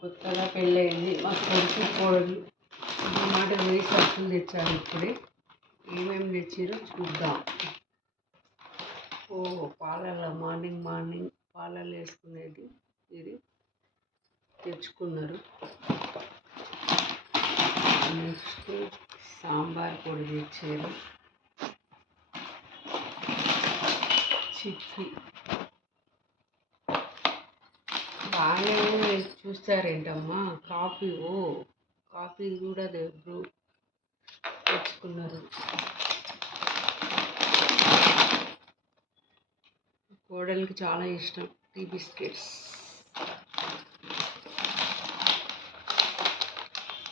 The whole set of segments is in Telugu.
కొత్తగా పెళ్ళయింది మా కొడుకు కోడలు మాట పోయి సరుకులు తెచ్చాను ఇప్పుడే. ఏమేమి తెచ్చిరో చూద్దాం. పాలల్లో మార్నింగ్ పాలల్లో వేసుకునేది ఇది తెచ్చుకున్నారు. నెక్స్ట్ సాంబార్ పొడి తెచ్చారు. చిక్కీ బాగానే చూస్తారేంటమ్మా. కాఫీ కూడా తెచ్చుకున్నారు. కోడలికి చాలా ఇష్టం టీ బిస్కెట్స్.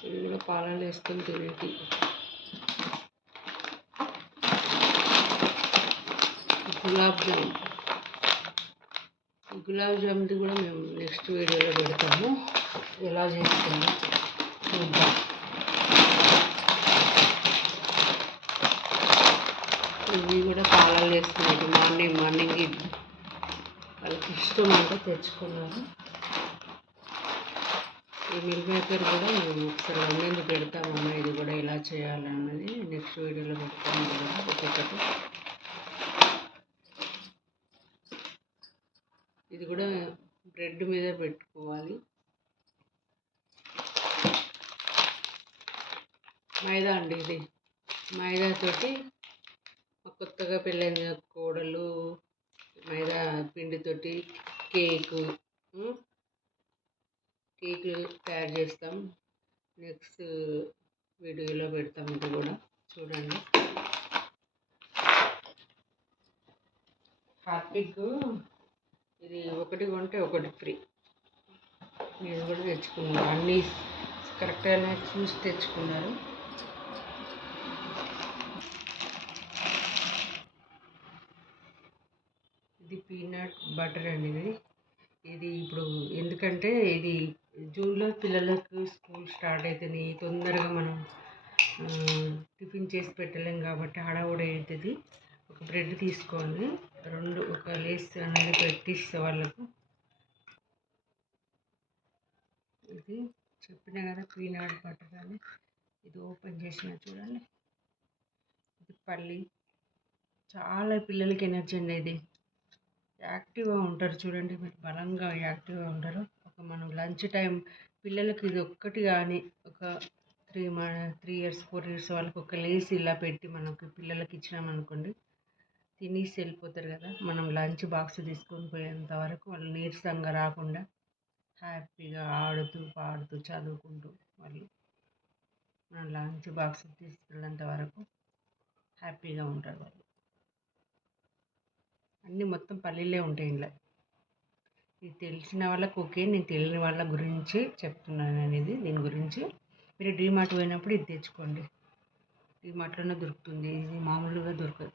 ఇవి కూడా పాలలో వేసుకొని తినేటి. గులాబ్ జాముది కూడా మేము నెక్స్ట్ వీడియోలో పెడతాము. ఎలా చేస్తామో చూద్దాం. ఇవి కూడా పాలలో వేసుకునేది మార్నింగ్ వాళ్ళకి ఇష్టం అంటే తెచ్చుకున్నారు. ఈ మిల్క్ మేకర్ కూడా మేము ఒకసారి వండింది పెడతామమ్మా. ఇది కూడా ఎలా చేయాలన్నది నెక్స్ట్ వీడియోలో పెడతాము కదా ఒక్కొక్కటి. ఇది కూడా బ్రెడ్ మీద పెట్టుకోవాలి. మైదా అండి, ఇది మైదాతోటి కొత్తగా పెళ్ళైన కోడలు మైదా పిండితోటి కేకులు తయారు చేస్తాం. నెక్స్ట్ వీడియోలో పెడతాం. ఇది కూడా చూడండి. హార్పిక్ ఇది ఒకటి కొంటే ఒకటి ఫ్రీ. ఇది కూడా తెచ్చుకున్నారు. అన్నీ కరెక్ట్గానే చూసి తెచ్చుకున్నారు. ఇది పీనట్ బటర్ అండి. ఇది ఇప్పుడు ఎందుకంటే ఇది జూన్లో పిల్లలకు స్కూల్ స్టార్ట్ అవుతుంది. తొందరగా మనం టిఫిన్ చేసి పెట్టలేం కాబట్టి హడావుడి అవుతుంది. ఒక బ్రెడ్ తీసుకోండి, ఒక లేస్ అనేది పెట్టిస్తే వాళ్ళకు. ఇది చెప్పిన కదా పీనట్ బటర్ అని. ఇది ఓపెన్ చేసిన చూడండి. ఇది పల్లి. చాలా పిల్లలకి ఎనర్జీ అండి. ఇది యాక్టివ్గా ఉంటారు చూడండి. మీరు బలంగా యాక్టివ్గా ఉంటారు. మనం లంచ్ టైం పిల్లలకి ఇది ఒక్కటి కానీ ఒక 3 years 4 years వాళ్ళకి ఒక లేస్ ఇలా పెట్టి మనకి పిల్లలకి ఇచ్చినామనుకోండి, తినేసి వెళ్ళిపోతారు కదా. మనం లంచ్ బాక్స్ తీసుకొని పోయేంత వరకు వాళ్ళు నీరసంగా రాకుండా హ్యాపీగా ఆడుతూ పాడుతూ చదువుకుంటూ వాళ్ళు మనం లంచ్ బాక్స్ తీసుకెళ్ళేంత వరకు హ్యాపీగా ఉంటారు వాళ్ళు. అన్నీ మొత్తం పల్లీలే ఉంటాయి ఇందులో. ఇది తెలిసిన వాళ్ళకు ఓకే, నేను తెలియని వాళ్ళ గురించి చెప్తున్నాను అనేది. దీని గురించి మీరు డీమార్ట్ పోయినప్పుడు ఇది తెచ్చుకోండి. డీమార్ట్లోనే దొరుకుతుంది. ఇది మామూలుగా దొరకదు.